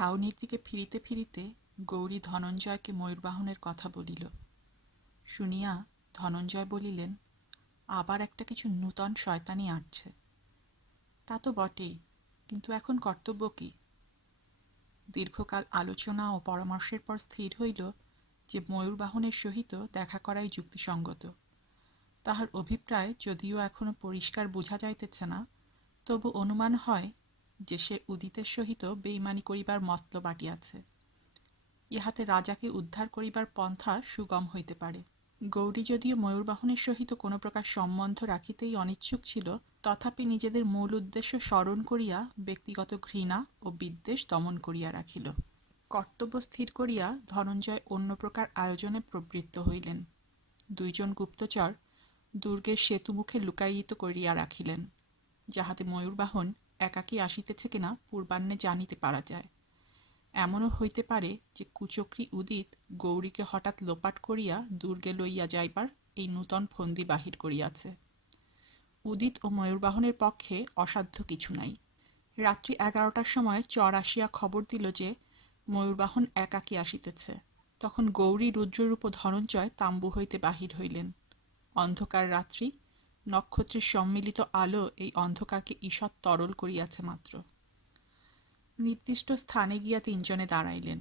ছাউনির দিকে ফিরিতে ফিরিতে গৌরী ধনঞ্জয়কে ময়ূরবাহনের কথা বলিল। শুনিয়া ধনঞ্জয় বলিলেন, আবার একটা কিছু নূতন শয়তানি আঁটছে। তা তো বটেই, কিন্তু এখন কর্তব্য কি? দীর্ঘকাল আলোচনা ও পরামর্শের পর স্থির হইল যে ময়ূরবাহনের সহিত দেখা করাই যুক্তিসঙ্গত। তাহার অভিপ্রায় যদিও এখনো পরিষ্কার বোঝা যাইতেছে না, তবু অনুমান হয় যে সে উদিতের সহিত বেইমানি করিবার মতলব আটিয়াছে। ইহাতে রাজাকে উদ্ধার করিবার পন্থা সুগম হইতে পারে। গৌরী যদিও ময়ূরবাহনের সহিত কোনো প্রকার সম্বন্ধ রাখিতেই অনিচ্ছুক ছিল, তথাপি নিজেদের মূল উদ্দেশ্য স্মরণ করিয়া ব্যক্তিগত ঘৃণা ও বিদ্বেষ দমন করিয়া রাখিল। কর্তব্য স্থির করিয়া ধনঞ্জয় অন্য প্রকার আয়োজনে প্রবৃত্ত হইলেন। দুইজন গুপ্তচর দুর্গের সেতুমুখে লুকায়িত করিয়া রাখিলেন, যাহাতে ময়ূরবাহন একাকী আসিতেছে কিনা পূর্বাহ্নে জানিতে পারা যায়। এমনও হইতে পারে যে কুচক্রী উদিত গৌরীকে হঠাৎ লোপাট করিয়া দুর্গে লইয়া যাইবার এই নূতন ফন্দি বাহির করিয়াছে। উদিত ও ময়ূরবাহনের পক্ষে অসাধ্য কিছু নাই। রাত্রি 11টার সময় চর আসিয়া খবর দিল যে ময়ূরবাহন একাকী আসিতেছে। তখন গৌরী, রুদ্ররূপ ও ধনঞ্জয় তাম্বু হইতে বাহির হইলেন। অন্ধকার রাত্রি, নক্ষত্রের সম্মিলিত আলো এই অন্ধকারকে ঈষৎ তরল করিয়াছে মাত্র। নির্দিষ্ট স্থানে গিয়া তিনজনে দাঁড়াইলেন।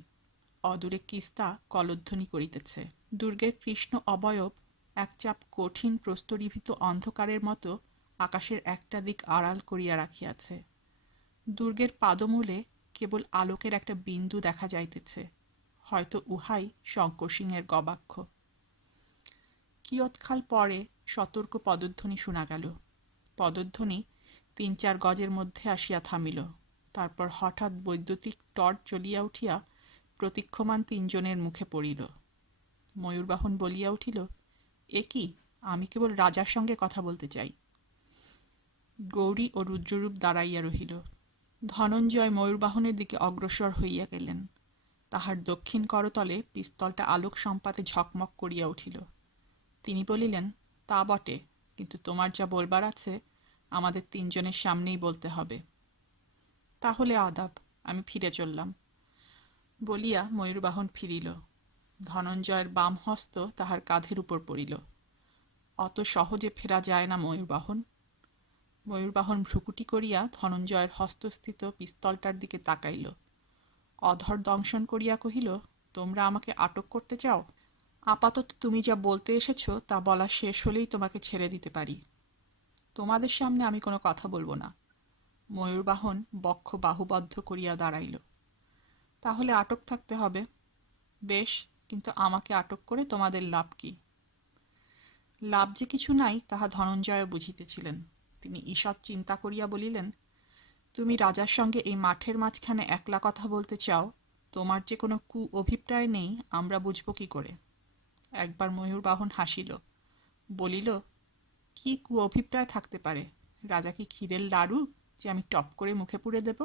অদূরে কিস্তা কলধ্বনি করিতেছে। দুর্গের কৃষ্ণ অবয়ব একচাপ কঠিন প্রস্তরীভূত অন্ধকারের মতো আকাশের একটা দিক আড়াল করিয়া রাখিয়াছে। দুর্গের পাদমূলে কেবল আলোকের একটা বিন্দু দেখা যাইতেছে, হয়তো উহাই শঙ্কর সিংহের গবাক্ষ। কিয়ৎকাল পরে সতর্ক পদধ্বনি শোনা গেল। পদধ্বনি 3-4 গজের মধ্যে আসিয়া থামিল। তারপর হঠাৎ বৈদ্যুতিক টর্চ জ্বলিয়া উঠিয়া প্রতীক্ষমান তিনজনের মুখে পড়িল। ময়ূরবাহন বলিয়া উঠিল, এ কি? আমি কেবল রাজার সঙ্গে কথা বলতে চাই। গৌরী ও রুদ্ররূপ দাঁড়াইয়া রহিল। ধনঞ্জয় ময়ূরবাহনের দিকে অগ্রসর হইয়া গেলেন। তাহার দক্ষিণ করতলে পিস্তলটা আলোক সম্পাতে ঝকমক করিয়া উঠিল। তিনি বলিলেন, তা বটে, কিন্তু তোমার যা বলবার আছে আমাদের তিনজনের সামনেই বলতে হবে। তাহলে আদাব, আমি ফিরে চললাম। বলিয়া ময়ূরবাহন ফিরিল। ধনঞ্জয়ের বাম হস্ত তাহার কাঁধের উপর পড়িল। অত সহজে ফেরা যায় না ময়ূরবাহন। ময়ূরবাহন ভ্রুকুটি করিয়া ধনঞ্জয়ের হস্তস্থিত পিস্তলটার দিকে তাকাইল। অধর দংশন করিয়া কহিল, তোমরা আমাকে আটক করতে চাও? আপাতত তুমি যা বলতে এসেছ তা বলা শেষ হলেই তোমাকে ছেড়ে দিতে পারি। তোমাদের সামনে আমি কোনো কথা বলবো না। ময়ূরবাহন বক্ষ বাহুবদ্ধ করিয়া দাঁড়াইল। তাহলে আটক থাকতে হবে। বেশ, কিন্তু আমাকে আটক করে তোমাদের লাভ কি? লাভ যে কিছু নাই তাহা ধনঞ্জয় বুঝিতেছিলেন। তিনি ঈষৎ চিন্তা করিয়া বলিলেন, তুমি রাজার সঙ্গে এই মাঠের মাঝখানে একলা কথা বলতে চাও, তোমার যে কোনো কু অভিপ্রায় নেই আমরা বুঝব কি করে? একবার ময়ূরবাহন হাসিল, বলিল, কি কু অভিপ্রায় থাকতে পারে? রাজা কি ক্ষীরের লাড়ু যে আমি টপ করে মুখে পুরে দেব?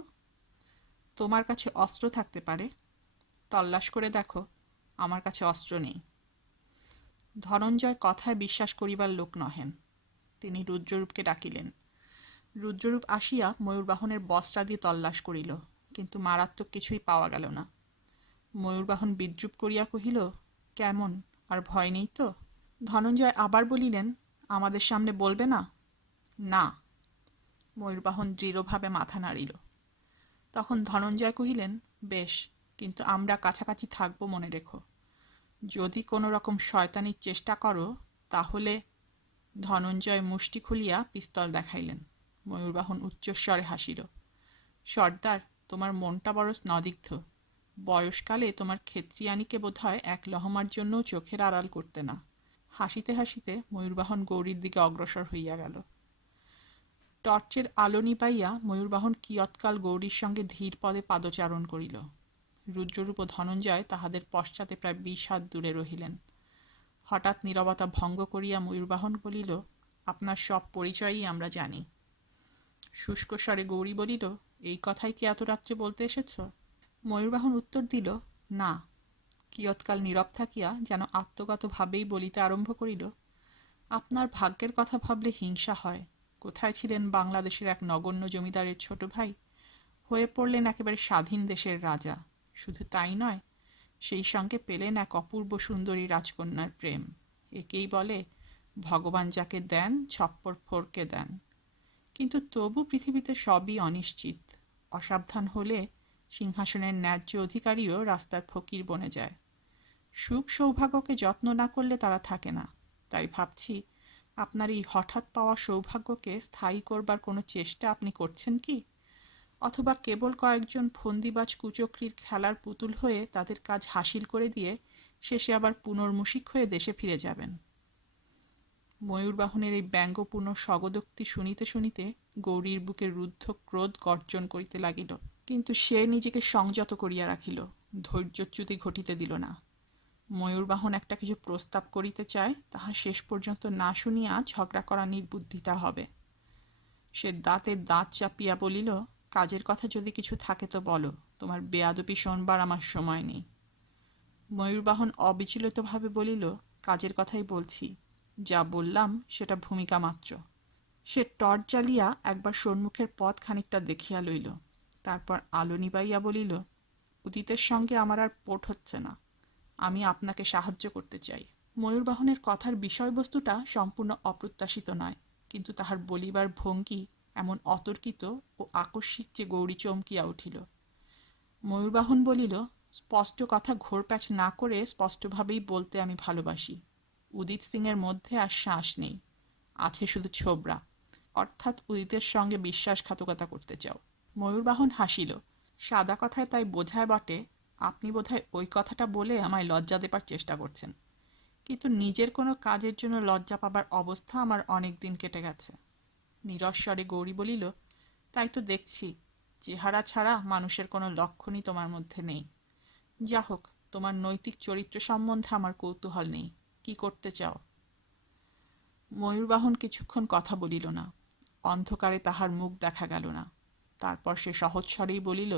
তোমার কাছে অস্ত্র থাকতে পারে, তল্লাশ করে দেখো, আমার কাছে অস্ত্র নেই। ধনঞ্জয় কথায় বিশ্বাস করিবার লোক নহেন। তিনি রুদ্ররূপকে ডাকিলেন। রুদ্ররূপ আসিয়া ময়ূরবাহনের বস্ত্রা দিয়ে তল্লাশ করিল, কিন্তু মারাত্মক কিছুই পাওয়া গেল না। ময়ূরবাহন বিদ্রূপ করিয়া কহিল, কেমন, আর ভয় নেই তো? ধনঞ্জয় আবার বলিলেন, আমাদের সামনে বলবে না? না। ময়ূরবাহন দৃঢ়ভাবে মাথা নাড়িল। তখন ধনঞ্জয় কহিলেন, বেশ, কিন্তু আমরা কাছাকাছি থাকব মনে রেখো। যদি কোনো রকম শয়তানির চেষ্টা করো তাহলে। ধনঞ্জয় মুষ্টি খুলিয়া পিস্তল দেখাইলেন। ময়ূরবাহন উচ্চস্বরে হাসিল। সর্দার, তোমার মনটা বড় স্নগ্ধ। বয়সকালে তোমার ক্ষেত্রিয়ানীকে বোধ হয় এক লহমার জন্যও চোখের আড়াল করতে না। হাসিতে হাসিতে ময়ূরবাহন গৌরীর দিকে অগ্রসর হইয়া গেল। টর্চের আলো নিবাইয়া ময়ূরবাহন কিয়ৎকাল গৌরীর সঙ্গে ধীর পদে পাদচারণ করিল। রুদ্ররূপ ও ধনঞ্জয় তাহাদের পশ্চাতে প্রায় 20 হাত দূরে রহিলেন। হঠাৎ নীরবতা ভঙ্গ করিয়া ময়ূরবাহন বলিল, আপনার সব পরিচয়ই আমরা জানি। শুষ্ক স্বরে গৌরী বলিল, এই কথাই কি এত রাত্রে বলতে এসেছ? ময়ূরবাহন উত্তর দিল, না। কিয়ৎকাল নীরব থাকিয়া যেন আত্মগতভাবেই বলিতে আরম্ভ করিল, আপনার ভাগ্যের কথা ভাবলে হিংসা হয়। কোথায় ছিলেন বাংলাদেশের এক নগণ্য জমিদারের ছোট ভাই? হয়ে পড়লেন একেবারে স্বাধীন দেশের রাজা। শুধু তাই নয়, সেই সঙ্গে পেলেন এক অপূর্ব সুন্দরী রাজকন্যার প্রেম। একেই বলে ভগবান যাকে দেন ছপ্পর ফোরকে দেন। কিন্তু তবু পৃথিবীতে সবই অনিশ্চিত। অসাবধান হলে সিংহাসনের ন্যায্য অধিকারীও রাস্তার ফকির বনে যায়। সুখ সৌভাগ্যকে যত্ন না করলে তারা থাকে না। তাই ভাবছি, আপনার এই হঠাৎ পাওয়া সৌভাগ্যকে স্থায়ী করবার কোনো চেষ্টা আপনি করছেন কি? অথবা কেবল কয়েকজন ফন্দিবাজ কুচক্রীর খেলার পুতুল হয়ে তাদের কাজ হাসিল করে দিয়ে শেষে আবার পুনর্মুষিক হয়ে দেশে ফিরে যাবেন? ময়ূরবাহনের এই ব্যঙ্গপূর্ণ স্বগদোক্তি শুনিতে শুনিতে গৌরীর বুকে রুদ্ধ ক্রোধ গর্জন করিতে লাগিল। কিন্তু সে নিজেকে সংযত করিয়া রাখিল, ধৈর্যচ্যুতি ঘটিতে দিল না। ময়ূরবাহন একটা কিছু প্রস্তাব করিতে চায়, তাহা শেষ পর্যন্ত না শুনিয়া ঝগড়া করা নির্বুদ্ধিতা হবে। সে দাঁতে দাঁত চাপিয়া বলিল, কাজের কথা যদি কিছু থাকে তো বলো, তোমার বেয়াদপি শোনবার আমার সময় নেই। ময়ূরবাহন অবিচলিতভাবে বলিল, কাজের কথাই বলছি, যা বললাম সেটা ভূমিকা মাত্র। সে টর্চ জ্বালিয়া একবার সম্মুখের পথ খানিকটা দেখিয়া লইল, তারপর আলো নিবাইয়া বলিল, উদিতের সঙ্গে আমার আর পোট হচ্ছে না, আমি আপনাকে সাহায্য করতে চাই। ময়ূরবাহনের কথার বিষয়বস্তুটা সম্পূর্ণ অপ্রত্যাশিত নয়, কিন্তু তাহার বলিবার ভঙ্গি এমন অতর্কিত ও আকস্মিক যে গৌরী চমকিয়া উঠিল। ময়ূরবাহন বলিল, স্পষ্ট কথা ঘোরপ্যাচ না করে স্পষ্টভাবেই বলতে আমি ভালোবাসি। উদিত সিংয়ের মধ্যে আর শ্বাস নেই, আছে শুধু ছোবরা। অর্থাৎ উদিতের সঙ্গে বিশ্বাসঘাতকতা করতে চাও। ময়ূরবাহন হাসিল। সাদা কথায় তাই বোঝায় বটে, আপনি বোধহয় ওই কথাটা বলে আমায় লজ্জা দেবার চেষ্টা করছেন। কিন্তু নিজের কোনো কাজের জন্য লজ্জা পাবার অবস্থা আমার অনেক দিন কেটে গেছে। নিরস্বরে গৌরী বলিল, তাই তো দেখছি, চেহারা ছাড়া মানুষের কোনো লক্ষণই তোমার মধ্যে নেই। যা হোক, তোমার নৈতিক চরিত্র সম্বন্ধে আমার কৌতূহল নেই। কি করতে চাও? ময়ূরবাহন কিছুক্ষণ কথা বলিল না। অন্ধকারে তাহার মুখ দেখা গেল না। তারপর সে সহজ স্বরেই বলিল,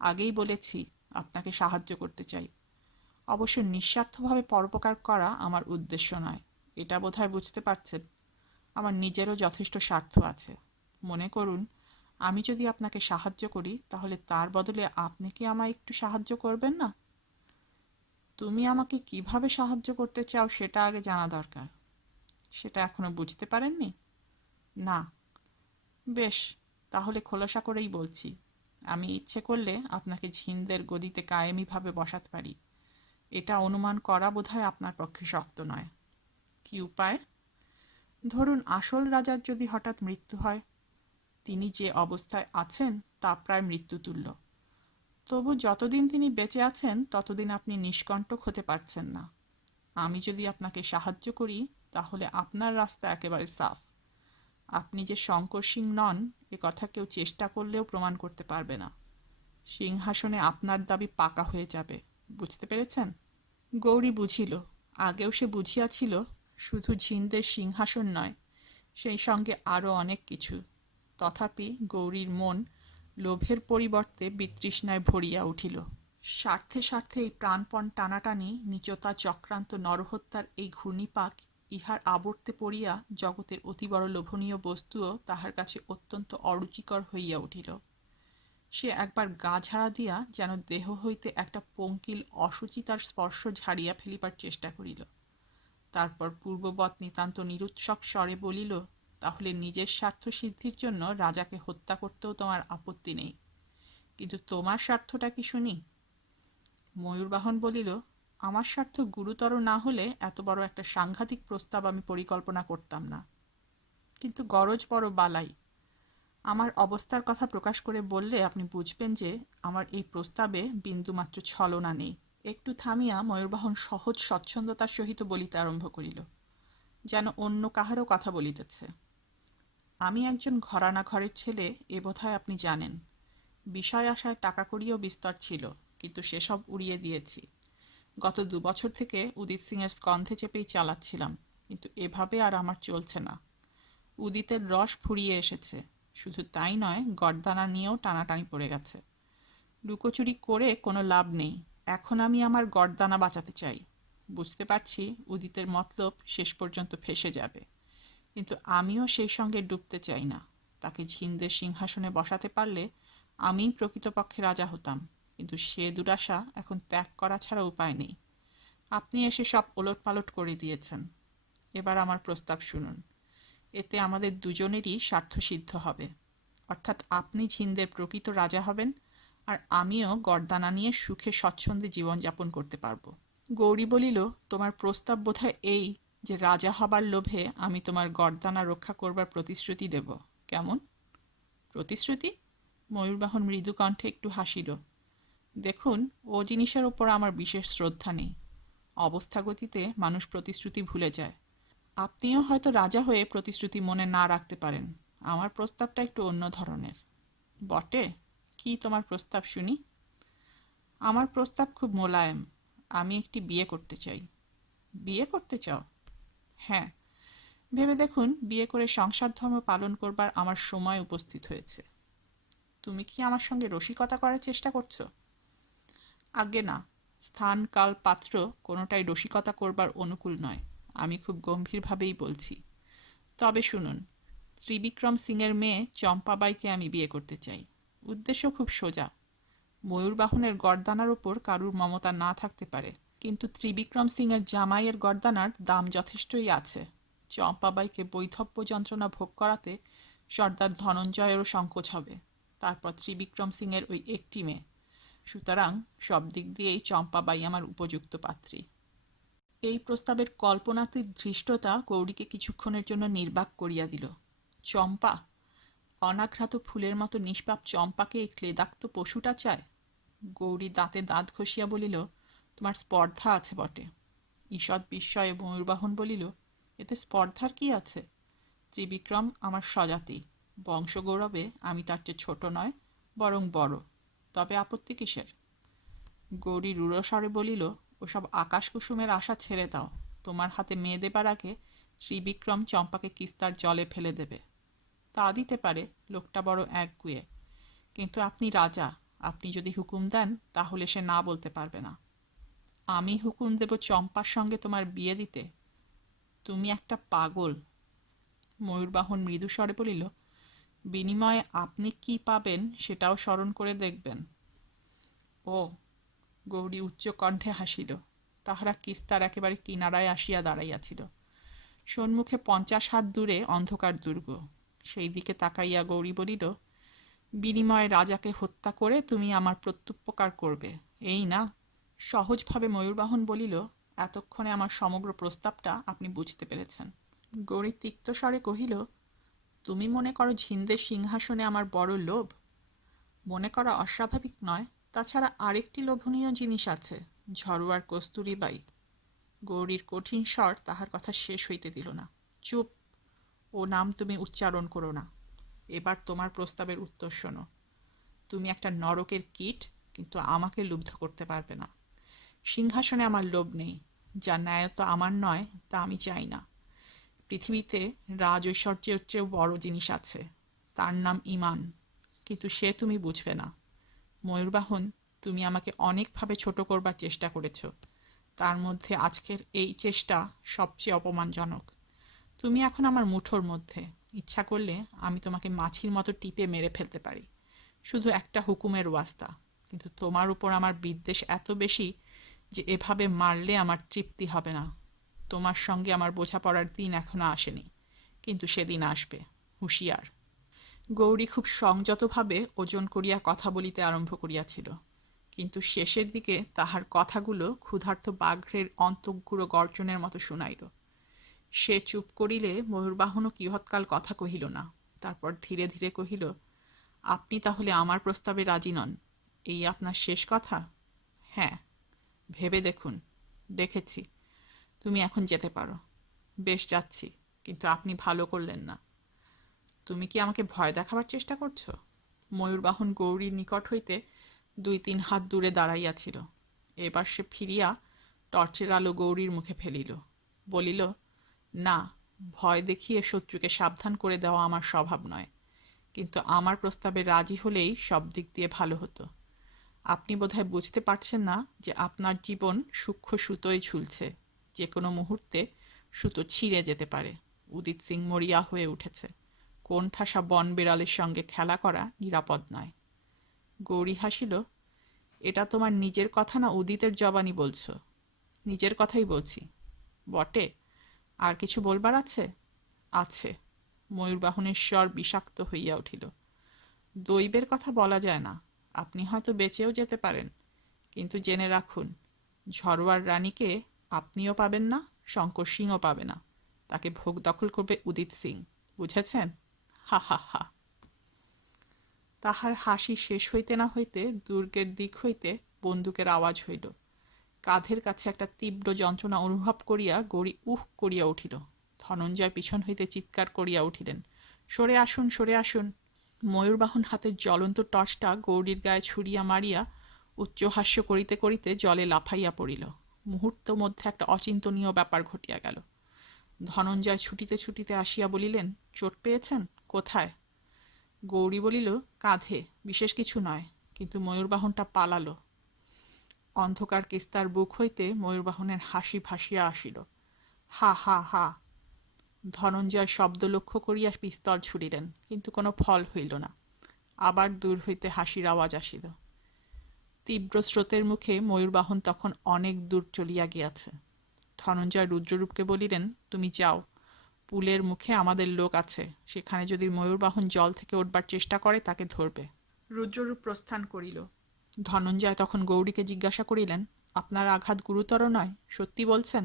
আগেই বলেছি আপনাকে সাহায্য করতে চাই। অবশ্য নিঃস্বার্থভাবে পরোপকার করা আমার উদ্দেশ্য নয়, এটা বোধহয় বুঝতে পারছেন। আমার নিজেরও যথেষ্ট স্বার্থ আছে। মনে করুন, আমি যদি আপনাকে সাহায্য করি, তাহলে তার বদলে আপনি কি আমায় একটু সাহায্য করবেন না? তুমি আমাকে কিভাবে সাহায্য করতে চাও সেটা আগে জানা দরকার। সেটা এখনো বুঝতে পারেননি? না। বেশ, তাহলে খোলসা করেই বলছি, আমি ইচ্ছে করলে আপনাকে ঝিন্দের গদিতে কায়েমিভাবে বসাতে পারি। এটা অনুমান করা বোধহয় আপনার পক্ষে শক্ত নয়। কি উপায়? ধরুন, আসল রাজার যদি হঠাৎ মৃত্যু হয়, তিনি যে অবস্থায় আছেন তা প্রায় মৃত্যুতুল্য। তবু যতদিন তিনি বেঁচে আছেন ততদিন আপনি নিষ্কণ্টক হতে পারছেন না। আমি যদি আপনাকে সাহায্য করি, তাহলে আপনার রাস্তা একেবারে সাফ। আপনি যে শঙ্কর সিং নন, এ কথা কেউ চেষ্টা করলেও প্রমাণ করতে পারবে না। সিংহাসনে আপনার দাবি পাকা হয়ে যাবে। বুঝতে পেরেছেন? গৌরী বুঝিল, আগেও সে বুঝিয়াছিল, শুধু ঝিন্দের সিংহাসন নয়, সেই সঙ্গে আরও অনেক কিছু। তথাপি গৌরীর মন লোভের পরিবর্তে বিতৃষ্ণায় ভরিয়া উঠিল। স্বার্থে স্বার্থে এই প্রাণপণ টানাটানি, নীচতা চক্রান্ত নরহত্যার এই ঘূর্ণিপাক, ইহার আবর্তে পড়িয়া জগতের অতি বড় লোভনীয় বস্তুও তাহার কাছে অত্যন্ত অরুচিকর হইয়া উঠিল। সে একবার গা ঝাড়া দিয়া যেন দেহ হইতে একটা পঙ্কিল অসুচিতার স্পর্শ ঝাড়িয়া ফেলিবার চেষ্টা করিল। তারপর পূর্ববৎ নিতান্ত নিরুৎসুক স্বরে বলিল, তাহলে নিজের স্বার্থ সিদ্ধির জন্য রাজাকে হত্যা করতেও তোমার আপত্তি নেই, কিন্তু তোমার স্বার্থটা কি শুনি? ময়ূরবাহন বলিল, আমার স্বার্থ গুরুতর না হলে এত বড় একটা সাংঘাতিক প্রস্তাব আমি পরিকল্পনা করতাম না। কিন্তু গরজ বড় বালাই। আমার অবস্থার কথা প্রকাশ করে বললে আপনি বুঝবেন যে আমার এই প্রস্তাবে বিন্দুমাত্র ছলনা নেই। একটু থামিয়া ময়ূরবাহন সহজ স্বচ্ছন্দতার সহিত বলিতে আরম্ভ করিল, যেন অন্য কাহারও কথা বলিতেছে। আমি একজন ঘরানা ঘরের ছেলে, এ বোধহয় আপনি জানেন। বিষয় আশায় টাকা কড়িও বিস্তর ছিল, কিন্তু সেসব উড়িয়ে দিয়েছি। গত 2 বছর থেকে উদিত সিংয়ের স্কন্ধে চেপেই চালাচ্ছিলাম, কিন্তু এভাবে আর আমার চলছে না। উদিতের রস ফুরিয়ে এসেছে। শুধু তাই নয়, গর্দানা নিয়েও টানাটানি পড়ে গেছে। লুকোচুরি করে কোনো লাভ নেই। এখন আমি আমার গর্দানা বাঁচাতে চাই। বুঝতে পারছি উদিতের মতলব শেষ পর্যন্ত ফেঁসে যাবে, কিন্তু আমিও সেই সঙ্গে ডুবতে চাই না। তাকে ঝিন্দের সিংহাসনে বসাতে পারলে আমিই প্রকৃতপক্ষে রাজা হতাম, কিন্তু সে দুরাশা এখন ত্যাগ করা ছাড়া উপায় নেই। আপনি এসে সব ওলটপালট করে দিয়েছেন। এবার আমার প্রস্তাব শুনুন। এতে আমাদের দুজনেরই স্বার্থসিদ্ধ হবে। অর্থাৎ আপনি ঝিন্দের প্রকৃত রাজা হবেন, আর আমিও গর্দানা নিয়ে সুখে স্বচ্ছন্দে জীবনযাপন করতে পারব। গৌরী বলিল, তোমার প্রস্তাব বোধহয় এই যে রাজা হবার লোভে আমি তোমার গর্দানা রক্ষা করবার প্রতিশ্রুতি দেব। কেমন প্রতিশ্রুতি? ময়ূরবাহন মৃদু কণ্ঠে একটু হাসিল। দেখুন, ও জিনিসের ওপর আমার বিশেষ শ্রদ্ধা নেই। অবস্থাগতিতে মানুষ প্রতিশ্রুতি ভুলে যায়। আপনিও হয়তো রাজা হয়ে প্রতিশ্রুতি মনে না রাখতে পারেন। আমার প্রস্তাবটা একটু অন্য ধরনের। বটে? কি তোমার প্রস্তাব শুনি? আমার প্রস্তাব খুব মোলায়েম। আমি একটি বিয়ে করতে চাই। বিয়ে করতে চাও? হ্যাঁ। ভেবে দেখুন, বিয়ে করে সংসার ধর্ম পালন করবার আমার সময় উপস্থিত হয়েছে। তুমি কি আমার সঙ্গে রসিকতা করার চেষ্টা করছো? আজ্ঞে না। স্থান, কাল, পাত্র কোনোটাই রসিকতা করবার অনুকূল নয়। আমি খুব গম্ভীরভাবেই বলছি। তবে শুনুন, ত্রিবিক্রম সিংয়ের মেয়ে চম্পাবাইকে আমি বিয়ে করতে চাই। উদ্দেশ্য খুব সোজা। ময়ূরবাহনের গর্দানার ওপর কারুর মমতা না থাকতে পারে, কিন্তু ত্রিবিক্রম সিংয়ের জামাইয়ের গর্দানার দাম যথেষ্টই আছে। চম্পাবাইকে বৈধব্য যন্ত্রণা ভোগ করাতে সর্দার ধনঞ্জয়েরও সংকোচ হবে। তারপর ত্রিবিক্রম সিংয়ের ওই একটি মেয়ে। সুতরাং সব দিক দিয়েই চম্পাবাই আমার উপযুক্ত পাত্রী। এই প্রস্তাবের কল্পনাতীত ধৃষ্টতা গৌরীকে কিছুক্ষণের জন্য নির্বাক করিয়া দিল। চম্পা? অনাঘ্রাত ফুলের মতো নিষ্পাপ চম্পাকে এই ক্লেদাক্ত পশুটা চায়? গৌরী দাঁতে দাঁত ঘষিয়া বলিল, তোমার স্পর্ধা আছে বটে। ঈষৎ বিস্ময়ে ময়ূরবাহন বলিল, এতে স্পর্ধার কি আছে? ত্রিবিক্রম আমার স্বজাতি। বংশগৌরবে আমি তার চেয়ে ছোট নয়, বরং বড়। তবে আপত্তি কিসের? গৌরী রূঢ়স্বরে বলিল, ওসব আকাশকুসুমের আশা ছেড়ে দাও। তোমার হাতে মেয়ে দেবার আগে ত্রিবিক্রম চম্পাকে কিস্তার জলে ফেলে দেবে। তা দিতে পারে, লোকটা বড় একগুঁয়ে। কিন্তু আপনি রাজা, আপনি যদি হুকুম দেন তাহলে সে না বলতে পারবে না। আমি হুকুম দেব চম্পার সঙ্গে তোমার বিয়ে দিতে? তুমি একটা পাগল। ময়ূরবাহন মৃদুস্বরে বলিল, বিনিময়ে আপনি কি পাবেন সেটাও স্মরণ করে দেখবেন। ও! গৌরী উচ্চ কণ্ঠে হাসিল। তাহারা কিস্তার একেবারে কিনারায় আসিয়া দাঁড়াইয়াছিল। সন্মুখে 50 হাত দূরে অন্ধকার দুর্গ। সেই দিকে তাকাইয়া গৌরী বলিল, বিনিময়ে রাজাকে হত্যা করে তুমি আমার প্রত্যুপকার করবে, এই না? সহজভাবে ময়ূরবাহন বলিল, এতক্ষণে আমার সমগ্র প্রস্তাবটা আপনি বুঝতে পেরেছেন। গৌরী তিক্ত স্বরে কহিল, তুমি মনে করো ঝিন্দের সিংহাসনে আমার বড় লোভ? মনে করা অস্বাভাবিক নয়। তাছাড়া আরেকটি লোভনীয় জিনিস আছে, ঝড়ুয়ার কস্তুরীবাই। গৌরীর কঠিন স্বর তাহার কথা শেষ হইতে দিল না। চুপ! ও নাম তুমি উচ্চারণ করো না। এবার তোমার প্রস্তাবের উত্তর শোনো। তুমি একটা নরকের কীট, কিন্তু আমাকে লুব্ধ করতে পারবে না। সিংহাসনে আমার লোভ নেই। যা ন্যায়ত আমার নয় তা আমি চাই না। পৃথিবীতে রাজ ঐশ্বর্যের চেয়েও বড় জিনিস আছে, তার নাম ঈমান। কিন্তু সে তুমি বুঝবে না। ময়ূরবাহন, তুমি আমাকে অনেকভাবে ছোট করবার চেষ্টা করেছ। তার মধ্যে আজকের এই চেষ্টা সবচেয়ে অপমানজনক। তুমি এখন আমার মুঠোর মধ্যে। ইচ্ছা করলে আমি তোমাকে মাছির মতো টিপে মেরে ফেলতে পারি, শুধু একটা হুকুমের ওয়াস্তা। কিন্তু তোমার উপর আমার বিদ্বেষ এত বেশি যে এভাবে মারলে আমার তৃপ্তি হবে না। তোমার সঙ্গে আমার বোঝাপড়ার দিন এখনো আসেনি, কিন্তু সেদিন আসবে। হুঁশিয়ার। গৌরী খুব সংযতভাবে ওজন করিয়া কথা বলিতে আরম্ভ করিয়াছিল, কিন্তু শেষের দিকে তাহার কথাগুলো ক্ষুধার্ত বাঘ্রের অন্তঃগুঁড়ো গর্জনের মতো শুনাইল। সে চুপ করিলে ময়ূরবাহনও কিয়ৎকাল কথা কহিল না। তারপর ধীরে ধীরে কহিল, আপনি তাহলে আমার প্রস্তাবে রাজি নন? এই আপনার শেষ কথা? হ্যাঁ। ভেবে দেখুন। দেখেছি। তুমি এখন যেতে পারো। বেশ, যাচ্ছি। কিন্তু আপনি ভালো করলেন না। তুমি কি আমাকে ভয় দেখাবার চেষ্টা করছো? ময়ূরবাহন গৌরীর নিকট হইতে 2-3 হাত দূরে দাঁড়াইয়াছিল। এবার সে ফিরিয়া টর্চের আলো গৌরীর মুখে ফেলিল। বলিল, না, ভয় দেখিয়ে শত্রুকে সাবধান করে দেওয়া আমার স্বভাব নয়। কিন্তু আমার প্রস্তাবে রাজি হলেই সব দিক দিয়ে ভালো হতো। আপনি বোধহয় বুঝতে পারছেন না যে আপনার জীবন সূক্ষ্ম সুতোয় ঝুলছে। যে কোনো মুহূর্তে সুতো ছিঁড়ে যেতে পারে। উদিত সিং মরিয়া হয়ে উঠেছে। কোণঠাসা বন বিড়ালের সঙ্গে খেলা করা নিরাপদ নয়। গৌরী হাসিল। এটা তোমার নিজের কথা না উদিতের জবানি বলছো? নিজের কথাই বলছি। বটে, আর কিছু বলবার আছে? আছে। ময়ূরবাহনের স্বর বিষাক্ত হইয়া উঠিল। দৈবের কথা বলা যায় না, আপনি হয়তো বেঁচেও যেতে পারেন, কিন্তু জেনে রাখুন, ঝরোয়ার রানীকে আপনিও পাবেন না, শঙ্কর সিংও পাবে না। তাকে ভোগ দখল করবে উদিত সিং, বুঝেছেন? হা হা হা। তাহার হাসি শেষ হইতে না হইতে দুর্গের দিক হইতে বন্দুকের আওয়াজ হইল। কাঁধের কাছে একটা তীব্র যন্ত্রণা অনুভব করিয়া গৌরী উহ করিয়া উঠিল। ধনঞ্জয় পিছন হইতে চিৎকার করিয়া উঠিলেন, সরে আসুন, সরে আসুন। ময়ূরবাহন হাতের জ্বলন্ত টর্চটা গৌরীর গায়ে ছুড়িয়া মারিয়া উচ্চহাস্য করিতে করিতে জলে লাফাইয়া পড়িল। মুহূর্ত মধ্যে একটা অচিন্তনীয় ব্যাপার ঘটিয়া গেল। ধনঞ্জয় ছুটিতে ছুটিতে আসিয়া বলিলেন, চোট পেয়েছেন? কোথায়? গৌরী বলিল, কাঁধে, বিশেষ কিছু নয়, কিন্তু ময়ূরবাহনটা পালালো। অন্ধকার কেস্তার বুক হইতে ময়ূরবাহনের হাসি ভাসিয়া আসিল। হা হা হা। ধনঞ্জয় শব্দ লক্ষ্য করিয়া পিস্তল ছুড়িলেন, কিন্তু কোনো ফল হইল না। আবার দূর হইতে হাসির আওয়াজ আসিল। তীব্র স্রোতের মুখে ময়ূরবাহন তখন অনেক দূর চলিয়া গিয়াছে। ধনঞ্জয় রুদ্ররূপকে বলিলেন, তুমি যাও, পুলের মুখে আমাদের লোক আছে, সেখানে যদি ময়ূরবাহন জল থেকে উঠবার চেষ্টা করে তাকে ধরবে। রুদ্ররূপ প্রস্থান করিল। ধনঞ্জয় তখন গৌরীকে জিজ্ঞাসা করিলেন, আপনার আঘাত গুরুতর নয়, সত্যি বলছেন?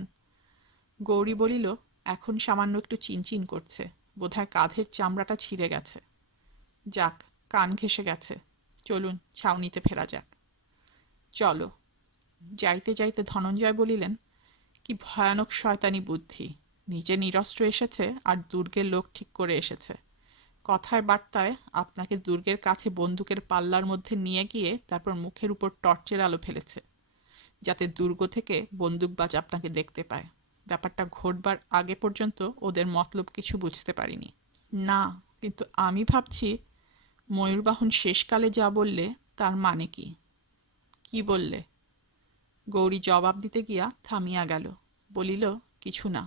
গৌরী বলিল, এখন সামান্য একটু চিনচিন করছে, বোধহয় কাঁধের চামড়াটা ছিঁড়ে গেছে। যাক, কান ঘেঁষে গেছে, চলুন ছাউনিতে ফেরা যাক। চলো। যাইতে যাইতে ধনঞ্জয় বলিলেন, কি ভয়ানক শয়তানি বুদ্ধি! নিজে নিরস্ত্র এসেছে আর দুর্গের লোক ঠিক করে এসেছে। কথায় বার্তায় আপনাকে দুর্গের কাছে বন্দুকের পাল্লার মধ্যে নিয়ে গিয়ে তারপর মুখের উপর টর্চের আলো ফেলেছে, যাতে দুর্গ থেকে বন্দুকবাজ আপনাকে দেখতে পায়। ব্যাপারটা ঘটবার আগে পর্যন্ত ওদের মতলব কিছু বুঝতে পারিনি। না, কিন্তু আমি ভাবছি, ময়ূরবাহন শেষকালে যা বললে তার মানে কি? কি বললে? গৌরী জবাব দিতে গিয়া থামিয়া গেল, বলিল, কিছু না।